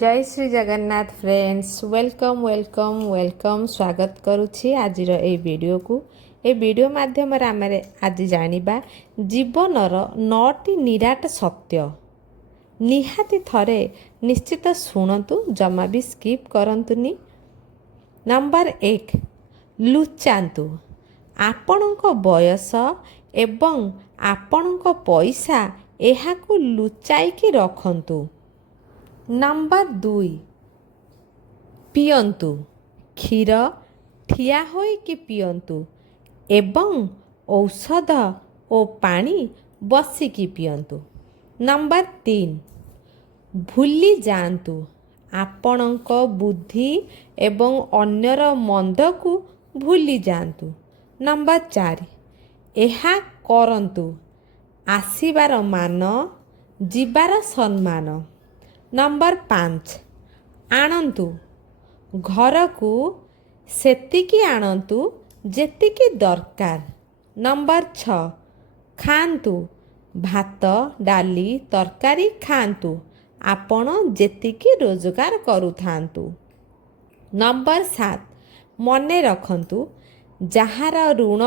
जय Shri Jagannath friends welcome welcome welcome स्वागत करुछि आजिर ए video को ए वीडियो माध्यम आम आज जानिबा जीवनर 9टी निराट सत्य निहाती थरे निश्चित शुणु जमा भी स्किप करंतुनी। नंबर 1 लुचांतु आपणक बयस एवं आपणक पैसा एहाकु लुचाइकी रखंतु। नंबर 2 पियंतु क्षीर ठिया होइकी पियंतु एवं औषध ओ पानी बसिकी पियंतु। नंबर 3 भूली जांतु आपणक बुद्धि एवं अन्यर मंद को भूली जांतु। नंबर 4 एहा करंतु आसीबार मान जीवार सम्मान। नंबर 5 आणन्तु घर को सेतिकी आणन्तु जेतिकी दरकार। नंबर 6 खान्तु भात डाली तरकारी खान्तु आपण जेतिकी रोजगार करुथान्तु। नंबर 7 मने रखन्तु जହାର ऋण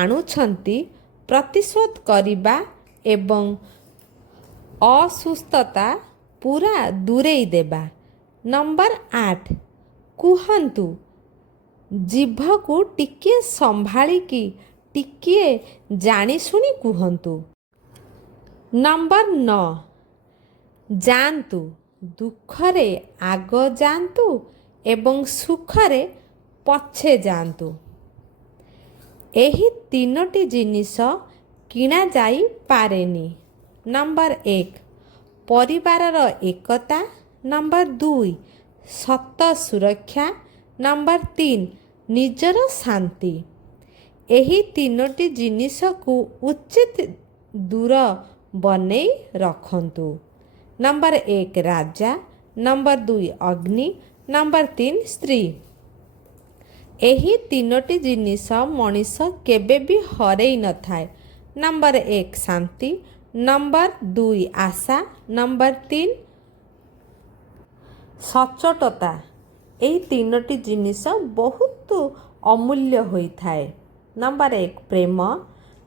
आणुछंती प्रतिशोध करिबा एवं असुस्थता पूरा दूरेई देबा। नंबर 8 कुहंतु जीभ को टिके संभाळिकी टिके जानी सुनी कुहंतु। नंबर 9 जांतु दुखरे आग जांतु एवं सुखरे पछे जांतु। एही तीनोटी जिनिस किणा जाई पारेनी। नंबर 1 परिवारर एकता। नंबर 2 सत सुरक्षा। नंबर 3 निजर शांति। एही तीनोटी जिनिस को उचित दूर बने रखंतु। नंबर 1 राजा। नंबर 2 अग्नि। नंबर 3 स्त्री। एही तीनोटी जिनिस मनीष केबे भी हरई न थाए। नंबर 1 शांति। नंबर 2 आशा। नंबर 3 सचोटता। एही तीनोटी जिनिस बहुत अमूल्य होई थाए। नंबर 1 प्रेम।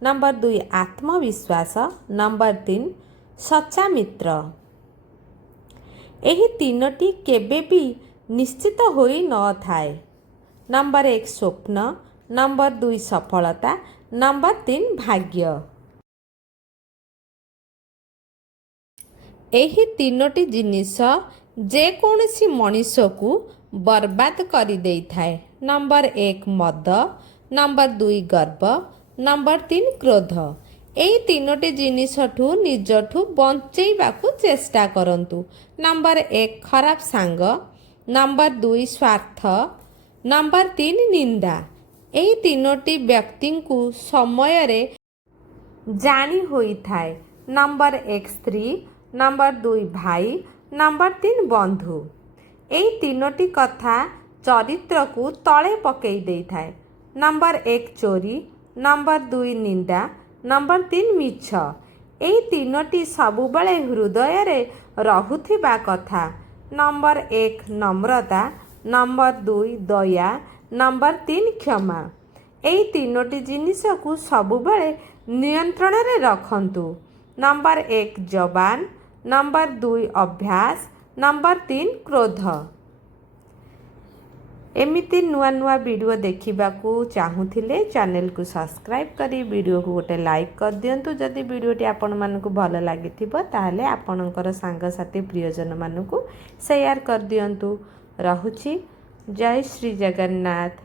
नंबर 2 आत्मविश्वास। नंबर 3 सच्चा मित्र। एही तीनोटी केबे भी निश्चित होई न थाए। नंबर 1 स्वप्न। नंबर 2 सफलता। नंबर 3 भाग्य। एही तीनोटी जिनिस जे कौनसी मनीष को बर्बाद करी देई थाए। नंबर 1 मद। नंबर 2 गर्व। नंबर 3 क्रोध। एही तीनोटी जिनिस ठू निजठू बंचेइबाकू चेष्टा करंतु। नंबर 1 खराब सांग। नंबर 2 स्वार्थ। नंबर 3 निंदा। एही तीनोटी व्यक्ति को समय रे जानी होई थाए। नंबर 1 स्त्री। नंबर 2 भाई। नंबर 3 बंधु। एही तीनोटी कथा चरित्र को तले पकई देई थाए। नंबर 1 चोरी। नंबर 2 निंदा। नंबर 3 मिछ। एही तीनोटी सबुबले हृदय रे रहुथिबा कथा। नंबर 1 नम्रता। नंबर 2 दया। नंबर 3 क्षमा। एही तीनोटी जिनिस को सबुबले नियंत्रण रे रखंतु। नंबर 1 जबान। नंबर 2 अभ्यास। नंबर 3 क्रोध। एमिति नुआ नुआ वीडियो देखा चाहूले चैनल को सब्सक्राइब करी वीडियो को गोटे लाइक कर दिंतु। जदि वीडियोटी आपण मानक भल लगी ताहले आपणकर सांगसाथी प्रियजन मानक शेयर कर दिंतु। रहुछि जय श्री जगन्नाथ।